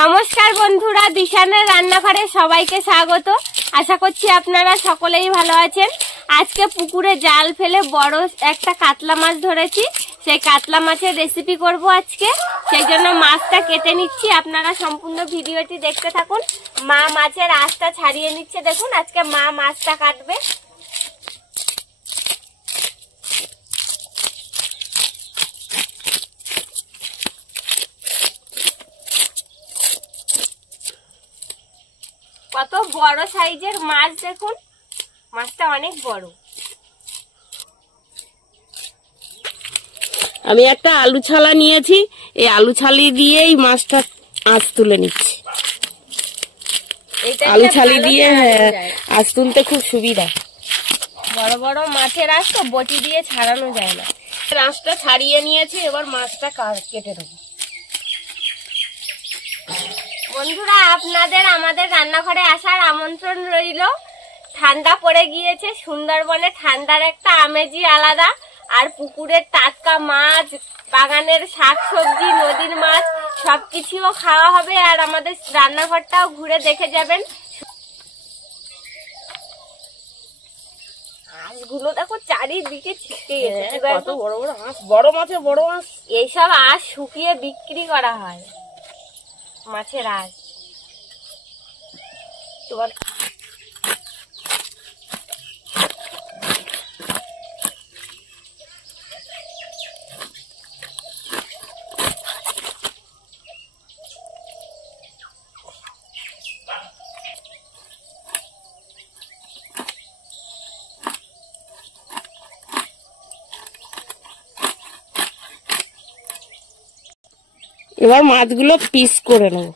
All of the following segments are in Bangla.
নমস্কার বন্ধুরা, দিশানের রান্নাঘরে সবাইকে স্বাগত। আশা করছি আপনারা সকলেই ভালো আছেন। আজকে পুকুরে জাল ফেলে বড় একটা কাতলা মাছ ধরেছি। সেই কাতলা মাছের রেসিপি করব আজকে। সেই জন্য মাছটা কেটে নিচ্ছি, আপনারা সম্পূর্ণ ভিডিওটি দেখতে থাকুন। মা মাছের আঁশটা ছাড়িয়ে নিচ্ছে, দেখুন আজকে মা মাছটা কাটবে। কত বড় সাইজের মাছ, দেখুন মাছটা অনেক বড়। আমি একটা আলু ছালা নিয়েছি, এই আলু ছালি দিয়েই মাছটা আঁশ তুলে নিচ্ছি। আলু ছালি দিয়ে আঁশ তুলতে খুব সুবিধা। বড় বড় মাছের আঁশ তো বটি দিয়ে ছাড়ানো যায় না। আঁশটা ছাড়িয়ে নিয়েছি, এবার মাছটা কেটে দেবো। বন্ধুরা, আপনাদের আমাদের রান্নাঘরে আসার আমন্ত্রণ রইল। ঠান্ডা পড়ে গিয়েছে, সুন্দরবনে ঠান্ডার একটা আমেজই আলাদা। আর পুকুরের টাটকা মাছ, বাগানের শাকসবজি, নদীর মাছ সবকিছুও খাওয়া হবে। আর আমাদের রান্নাঘরটাও ঘুরে দেখে যাবেন। আঁশগুলো দেখো চারিদিকে ছিটকে গেছে। কত বড় বড় আঁশ, বড় মাছে বড় আঁশ। এইসব আঁশ শুকিয়ে বিক্রি করা হয়, মাছের আঁশ। এবার মাছগুলো পিস করে নেব।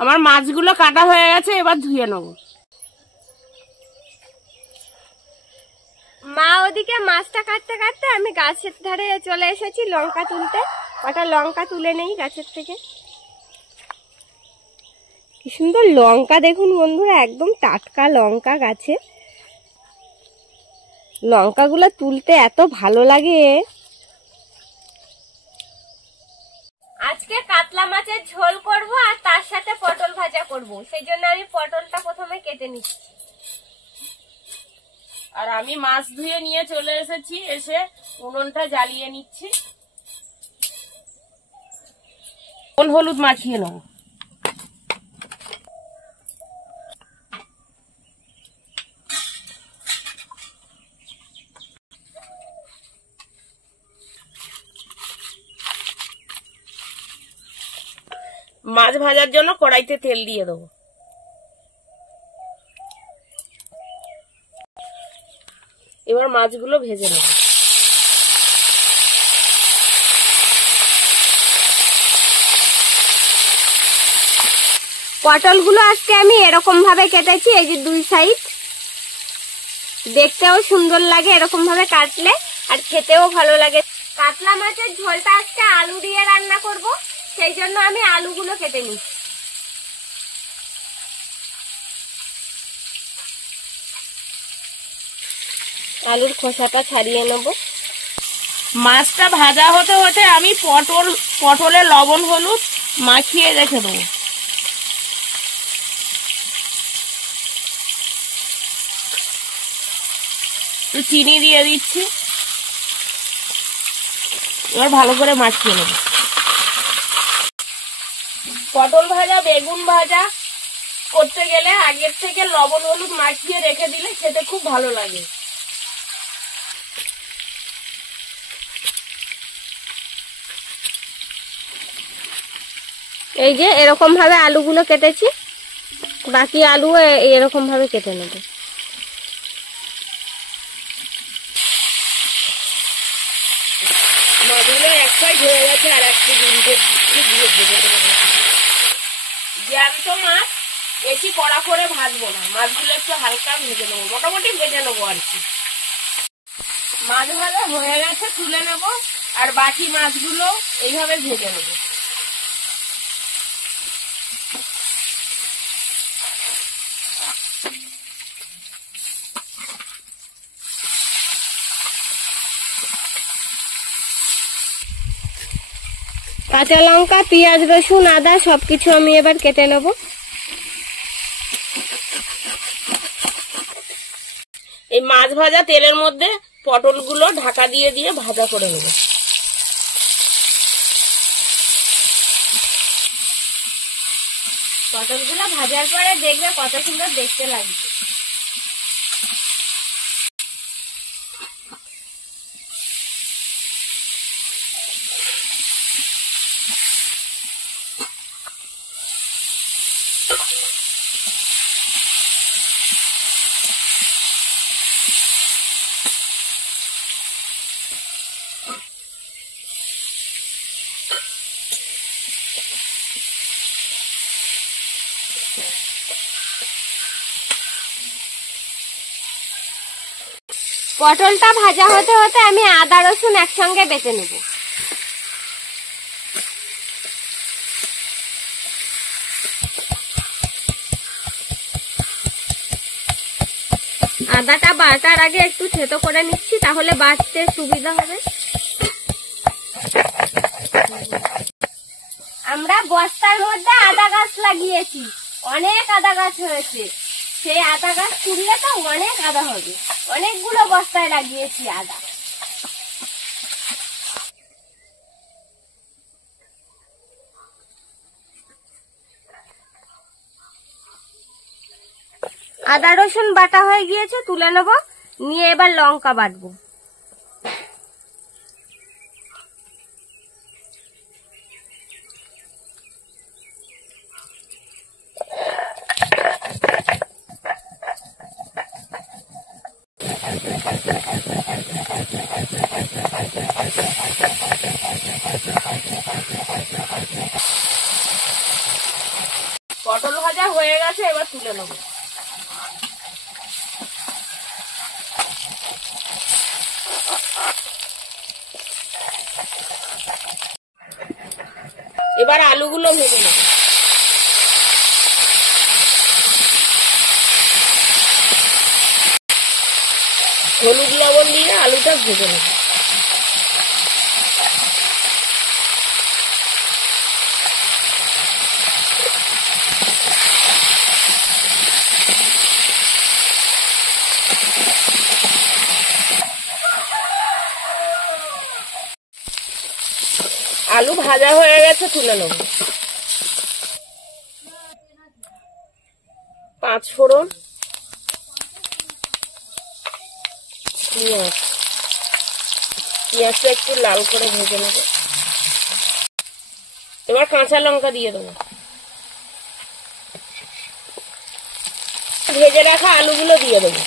আমার মাছগুলো কাটা হয়ে গেছে, এবার ধুয়ে নেব। মা ওদিকে মাছটা কাটতে কাটতে আমি গাছের ধারে চলে এসেছি লঙ্কা তুলতে। কটা লঙ্কা তুলে নেই গাছের থেকে। কি সুন্দর লঙ্কা দেখুন বন্ধুরা, একদম টাটকা লঙ্কা গাছে। লঙ্কাগুলো তুলতে এত ভালো লাগে। আজকে কাতলা মাছের ঝোল করব আর তার সাথে পটল ভাজা করব। সেই জন্য আমি পটলটা প্রথমে কেটে নিচ্ছি। আর আমি মাছ ধুয়ে নিয়ে চলে এসেছি, এসে উনুনটা জ্বালিয়ে নিচ্ছি। লবণ হলুদ মাখিয়ে নেব। মাছ ভাজার জন্য কড়াইতে তেল দিয়ে দেবো। এবার মাছগুলো ভেজে নেব। পটলগুলো আজকে আমি এরকম ভাবে কেটেছি, এই যে দুই সাইড। দেখতেও সুন্দর লাগে এরকম ভাবে কাটলে, আর খেতেও ভালো লাগে। কাতলা মাছের ঝোলটা আজকে আলু দিয়ে রান্না করব। সেই জন্য আমি আলুগুলো কেটে নিচ্ছি। আলুর খোসাটা ছাড়িয়ে নেব। মাছটা ভাজা হতে হতে আমি পটলে লবণ হলুদ মাখিয়ে রেখে দেবো। চিনি দিয়ে দিচ্ছি, এবার ভালো করে মাখিয়ে নেব। পটল ভাজা, বেগুন ভাজা করতে গেলে আগের থেকে লবণ হলুদ মাখিয়ে রেখে দিলে খেতে খুব ভালো লাগে। এই যে এরকম ভাবে আলুগুলো কেটেছি, বাকি আলু এরকম ভাবে কেটে নেব। মাছগুলো এক সাইড হয়ে গেছে, আর একটু দিয়ে ভেজে দেবো। জ্যান্ত মাছ বেশি কড়া করে ভাজবো না, মাছগুলো একটু হালকা ভেজে নেবো, মোটামুটি ভেজে নেবো আর কি। মাছ ভাজা হয়ে গেছে, তুলে নেব। আর বাকি মাছগুলো এইভাবে ভেজে নেব। কাঁচা লঙ্কা, পেঁয়াজ, রসুন, আদা সবকিছু আমি এবার কেটে নেব। এই মাছ ভাজা তেলের মধ্যে পটলগুলো ঢাকা দিয়ে দিয়ে ভাজা করে নেব। পটলগুলো ভাজার পরে দেখবে কত সুন্দর দেখতে লাগছে। পটলটা ভাজা হতে হতে আমি আদা রসুন একসঙ্গে বেটে নেব। আদাটা বাটার আগে একটু থেতো করে নিচ্ছি, তাহলে বাটতে সুবিধা হবে। আমরা বস্তার মধ্যে আদা গাছ লাগিয়েছি, অনেক আদা গাছ হয়েছে। সেই আদা গাছ তুললে তো অনেক আদা হবে। অনেকগুলো বস্তায় লাগিয়েছি আদা। আদা রসুন বাটা হয়ে গিয়েছে, তুলে নেব। নিয়ে এবার লঙ্কা বাটবো। পটল ভাজা হয়ে গেছে, এবার তুলে নেব। এবার আলুগুলো ভেজে নেব। হলুদ লবণ দিয়ে আলুটা ভেজে নেব। আলু ভাজা হয়ে গেছে, তুলে নেব। পাঁচ ফোড়ন, পেঁয়াজটা একটু লাল করে ভেজে নেব। এবার কাঁচা লঙ্কা দিয়ে দেবো। ভেজে রাখা আলুগুলো দিয়ে দেবো।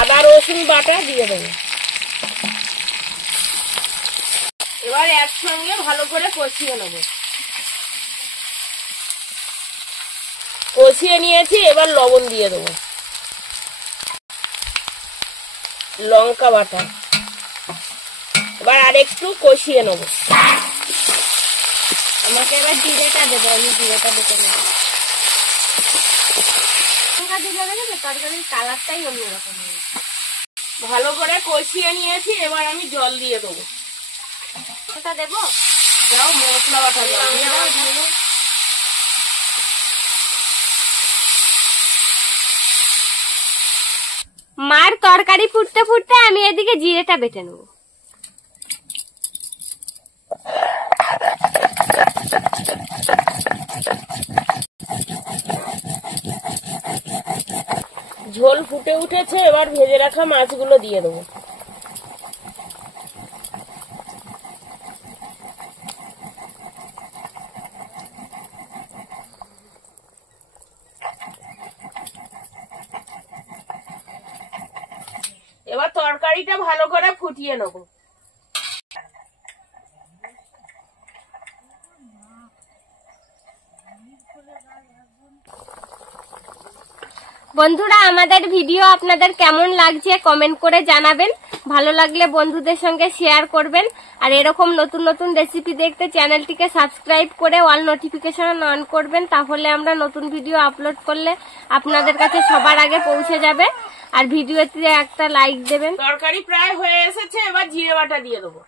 আদা রসুন বাটা দিয়ে দেবো। এবার একসঙ্গে ভালো করে কষিয়ে নেব। কষিয়ে নিয়েছি, এবার লবণ দিয়ে দেবো। লঙ্কা বাটা। এবার আর একটু কষিয়ে নেব। আমাকে এবার জিরেটা দেবো, আমি জিরেটা বেটে নেব। লঙ্কা দিলে দেখে তরকারির কালারটাই অন্যরকম হয়েছে। ভালো করে কষিয়ে নিয়েছি, এবার আমি জল দিয়ে দেবো। ওটা দেবো? দাও, মশলা বাটা জল দিয়ে দাও। মার তরকারি ফুটতে ফুটতে আমি এদিকে জিরেটা বেটে নেব। ঝোল ফুটে উঠেছে, এবার ভেজে রাখা মাছগুলো দিয়ে দেবো। এবার তরকারিটা ভালো করে ফুটিয়ে নেব। বন্ধুরা, আমাদের ভিডিও আপনাদের কেমন লাগছে কমেন্ট করে জানাবেন। ভালো লাগলে বন্ধুদের সঙ্গে শেয়ার করবেন। আর এরকম নতুন নতুন রেসিপি দেখতে চ্যানেলটিকে সাবস্ক্রাইব করে অল নোটিফিকেশন অন করবেন, তাহলে আমরা নতুন ভিডিও আপলোড করলে আপনাদের কাছে সবার আগে পৌঁছে যাবে। আর ভিডিওতে একটা লাইক দেবেন। তরকারি প্রায় হয়ে এসেছে, এবার জিরে বাটা দিয়ে দেবো।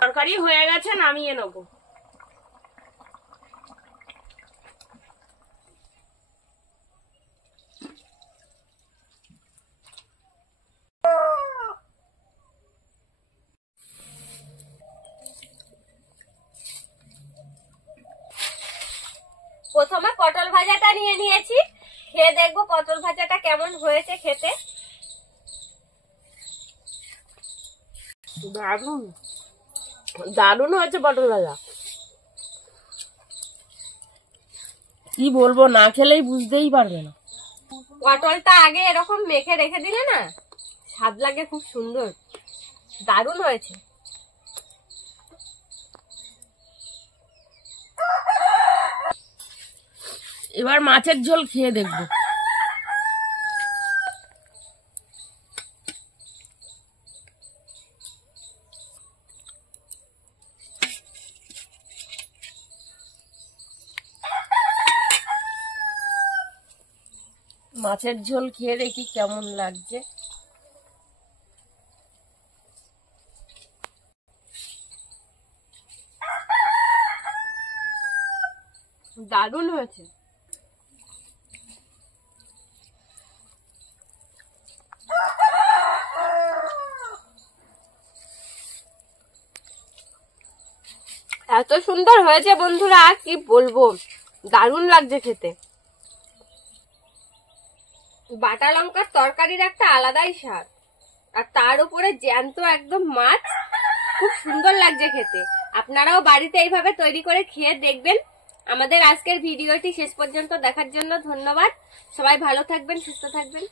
তরকারি হয়ে গেছে, নামিয়ে নেবো। প্রথমে পটল ভাজাটা নিয়ে নিয়েছি, খেয়ে দেখবো পটল ভাজাটা কেমন হয়েছে খেতে। দারুন দারুন হয়েছে পটল ভাজা। কি বলবো, না খেলেই বুঝতেই পারবে না। পটলটা আগে এরকম মেখে রেখে দিলে না স্বাদ লাগে, খুব সুন্দর, দারুণ হয়েছে। এবার মাছের ঝোল খেয়ে দেখবো। মাছের ঝোল খেয়ে দেখি কেমন লাগছে। দারুণ হয়েছে। এত সুন্দর হয়েছে বন্ধুরা, কি বলবো, দারুণ লাগছে খেতে। বাটা লঙ্কার তরকারির একটা আলাদাই স্বাদ, আর তার উপরে জ্যান্ত একদম মাছ, খুব সুন্দর লাগছে খেতে। আপনারাও বাড়িতে এইভাবে তৈরি করে খেয়ে দেখবেন। আমাদের আজকের ভিডিওটি শেষ পর্যন্ত দেখার জন্য ধন্যবাদ। সবাই ভালো থাকবেন, সুস্থ থাকবেন।